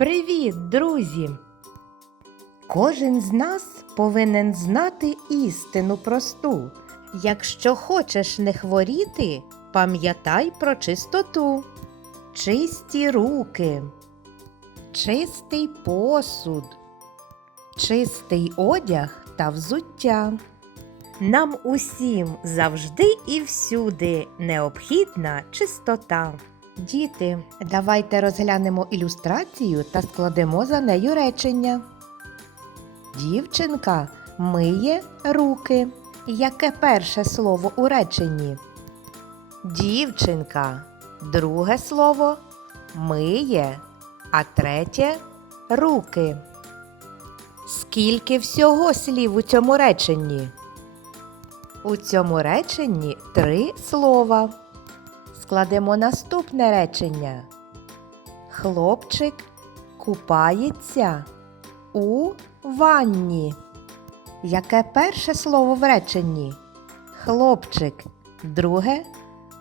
Привіт, друзі! Кожен з нас повинен знати істину просту. Якщо хочеш не хворіти, пам'ятай про чистоту. Чисті руки, чистий посуд, чистий одяг та взуття. Нам усім завжди і всюди необхідна чистота. Діти, давайте розглянемо ілюстрацію та складемо за нею речення. Дівчинка миє руки. Яке перше слово у реченні? Дівчинка. Друге слово миє, а третє руки. Скільки всього слів у цьому реченні? У цьому реченні три слова. Складемо наступне речення. Хлопчик купається у ванні. Яке перше слово в реченні? Хлопчик. Друге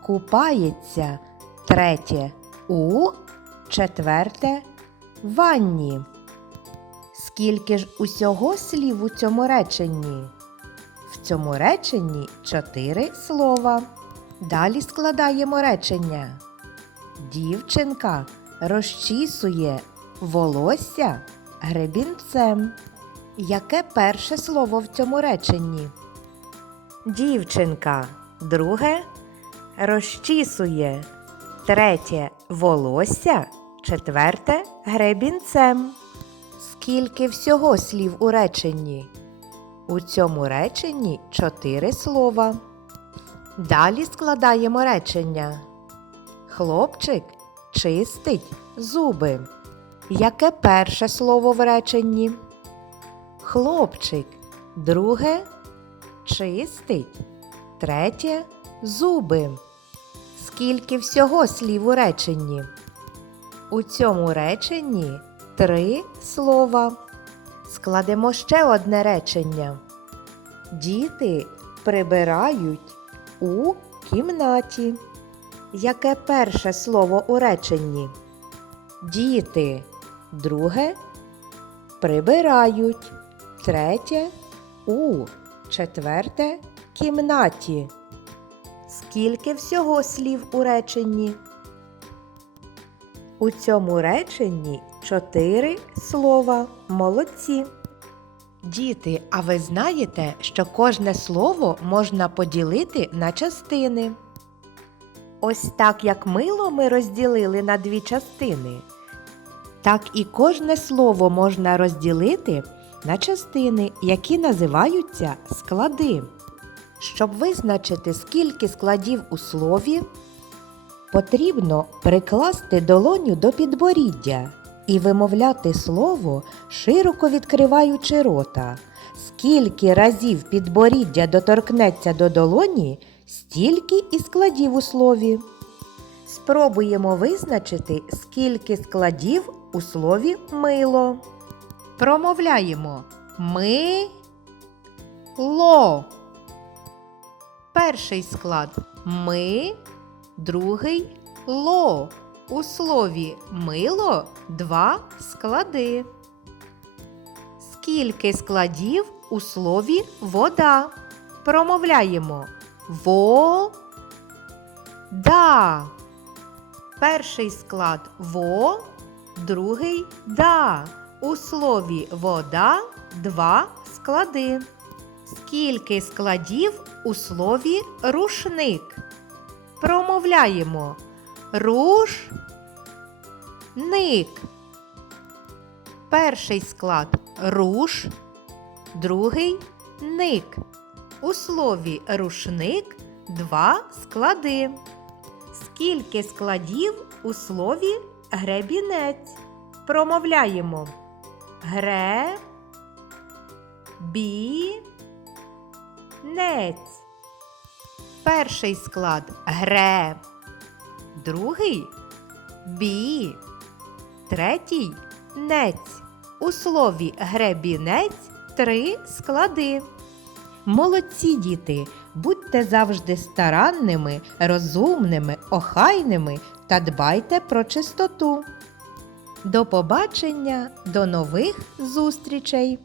купається. Третє у. Четверте ванні. Скільки ж усього слів у цьому реченні? В цьому реченні чотири слова. Далі складаємо речення. Дівчинка розчісує волосся гребінцем. Яке перше слово в цьому реченні? Дівчинка. Друге розчісує. Третє волосся. Четверте гребінцем. Скільки всього слів у реченні? У цьому реченні чотири слова. Далі складаємо речення. Хлопчик чистить зуби. Яке перше слово в реченні? Хлопчик. Друге чистить. Третє зуби. Скільки всього слів у реченні? У цьому реченні три слова. Складемо ще одне речення. Діти прибирають у кімнаті. Яке перше слово у реченні? Діти. Друге прибирають. Третє у. Четверте кімнаті. Скільки всього слів у реченні? У цьому реченні чотири слова. Молодці. Діти, а ви знаєте, що кожне слово можна поділити на частини? Ось так як мило ми розділили на дві частини, так і кожне слово можна розділити на частини, які називаються склади. Щоб визначити, скільки складів у слові, потрібно прикласти долоню до підборіддя і вимовляти слово, широко відкриваючи рота. Скільки разів підборіддя доторкнеться до долоні, стільки і складів у слові. Спробуємо визначити, скільки складів у слові мило. Промовляємо ми ло. Перший склад ми, другий ло. У слові мило два склади. Скільки складів у слові вода? Промовляємо во да. Перший склад во, другий да. У слові вода два склади. Скільки складів у слові рушник? Промовляємо руш ник. Перший склад руш, другий ник. У слові рушник два склади. Скільки складів у слові гребінець? Промовляємо гре бі нець. Перший склад гре, другий бі, третій нець. У слові гребінець три склади. Молодці діти, будьте завжди старанними, розумними, охайними та дбайте про чистоту. До побачення, до нових зустрічей!